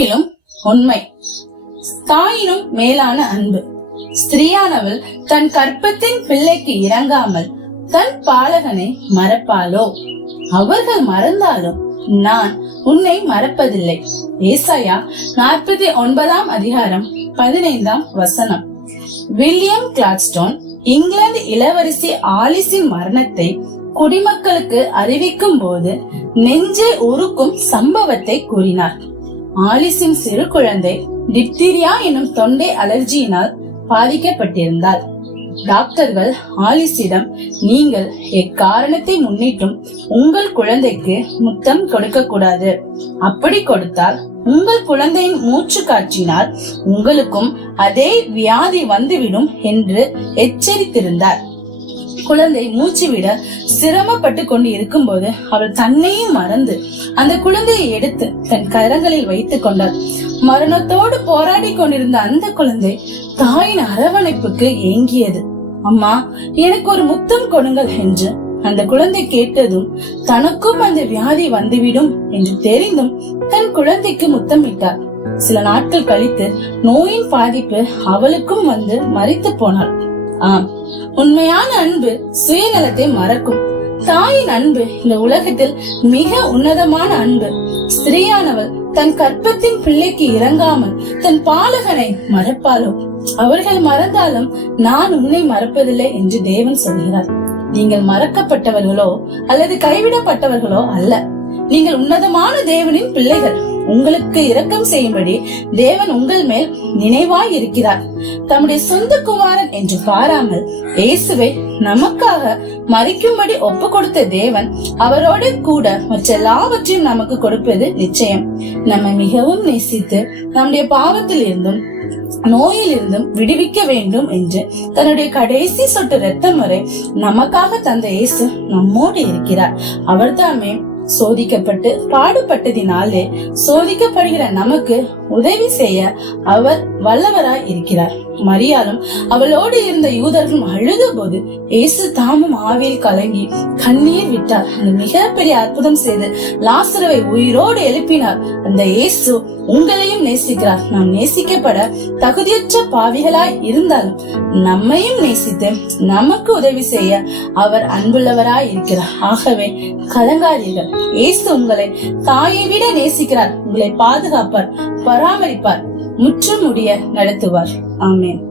மேலும் உண்மை. தாயினும் மேலான அன்பு. ஸ்திரீயானவள் தன் கற்பத்தின் பிள்ளைக்கு இறங்காமல் தன் பாலகனை மறப்பாளோ? அவர்கள் மறந்தாலும் நான் உன்னை மறப்பதில்லை. ஏசாயா நாற்பத்தி ஒன்பதாம் அதிகாரம் பதினைந்தாம் வசனம். வில்லியம் கிளாக்ஸ்டோன் இங்கிலாந்து இளவரசி ஆலிஸின் மரணத்தை குடிமக்களுக்கு அறிவிக்கும் போது நெஞ்சை உருக்கும் சம்பவத்தை கூறினார். ஆலிஸின் சிறு குழந்தை டிப்தீரியா எனும் தொண்டை அலர்ஜியினால் பாதிக்கப்பட்டிருந்தார் டாக்டர்கள் ஆலிஸிடம் நீங்கள் எக்காரணத்தை முன்னிட்டும் உங்கள் குழந்தைக்கு முத்தம் கொடுக்க கூடாது அப்படி கொடுத்தால் உங்கள் குழந்தையின் மூச்சு காற்றினால் உங்களுக்கும் அதே வியாதி வந்துவிடும் என்று எச்சரித்திருந்தார். குழந்தை மூச்சு விட சிரமப்பட்டு கொண்டு இருக்கும் போது அவள் தன்னையும் மறந்து அந்த குழந்தையை எடுத்து தன் கரங்களில் வைத்துக் கொண்டாள். மரணத்தோடு போராடி கொண்டிருந்த அந்த குழந்தை தாயின் அரவணைப்புக்கு ஏங்கியது. அம்மா எனக்கு ஒரு முத்தம் கொடுங்கள் என்று அந்த குழந்தை கேட்டதும் தனக்கும் அந்த வியாதி வந்துவிடும் என்று தெரிந்தும் தன் குழந்தைக்கு முத்தமிட்டார் சில நாட்கள் கழித்து நோயின் பாதிப்பு அவளுக்கும் வந்து மறித்து போனாள். ஆம். உண்மையான அன்பு சுயநலத்தை மறக்கும். தாயின் அன்பு இந்த உலகத்தில் மிக உன்னதமான அன்பு. ஸ்திரீயானவள் தன் கற்பத்தின் பிள்ளைக்கு இறங்காமல் தன் பாலகனை மறப்பாளோ அவர்கள் மறந்தாலும் நான் உன்னை மறப்பதில்லை என்று தேவன் சொல்கிறார். நீங்கள் மறக்கப்பட்டவர்களோ அல்லது கைவிடப்பட்டவர்களோ அல்ல. நீங்கள் உன்னதமான தேவனின் பிள்ளைகள். உங்களுக்கு இரக்கம் செய்யும்படி தேவன் உங்கள் மேல் நினைவாய் இருக்கிறார். தம்முடைய சொந்த குமாரன் என்று பாராமல் இயேசுவை நமக்காக மறிக்கும்படி ஒப்பு கொடுத்த தேவன் அவரோடு கூட மற்ற எல்லாவற்றையும் நமக்கு கொடுப்பது நிச்சயம். நம்மை மிகவும் நேசித்து நம்முடைய பாவத்தில் இருந்தும் நோயில் இருந்தும் விடுவிக்க வேண்டும் என்று தன்னுடைய கடைசி சொட்டு ரத்தம் வரை நமக்காக தந்த இயேசு நம்மோடு இருக்கிறார். அவர்தாமே சோதிக்கப்பட்டு பாடுபட்டதினாலே சோதிக்கப்படுகிற நமக்கு உதவி செய்ய அவர் வல்லவராய் இருக்கிறார். மரியாலும் அவளோடு இருந்த யூதர்களும் அழுத போது இயேசு தாமும் ஆவியில் கலங்கி கண்ணீர் விட்டார். அந்த மிகப்பெரிய அற்புதம் செய்து லாசரவை உயிரோடு எழுப்பினார். அந்த இயேசு உங்களையும் நேசிக்கிறார். நாம் நேசிக்கப்பட தகுதியற்ற பாவிகளாய் இருந்தாலும் நம்மையும் நேசித்து நமக்கு உதவி செய்ய அவர் அன்புள்ளவராய் இருக்கிறார். ஆகவே கலங்காதீர்கள். இயேசு உங்களை தாயை விட நேசிக்கிறார். உங்களை பாதுகாப்பார் பராமரிப்பார். முற்றும் முடிய நடத்துவார். ஆமேன்.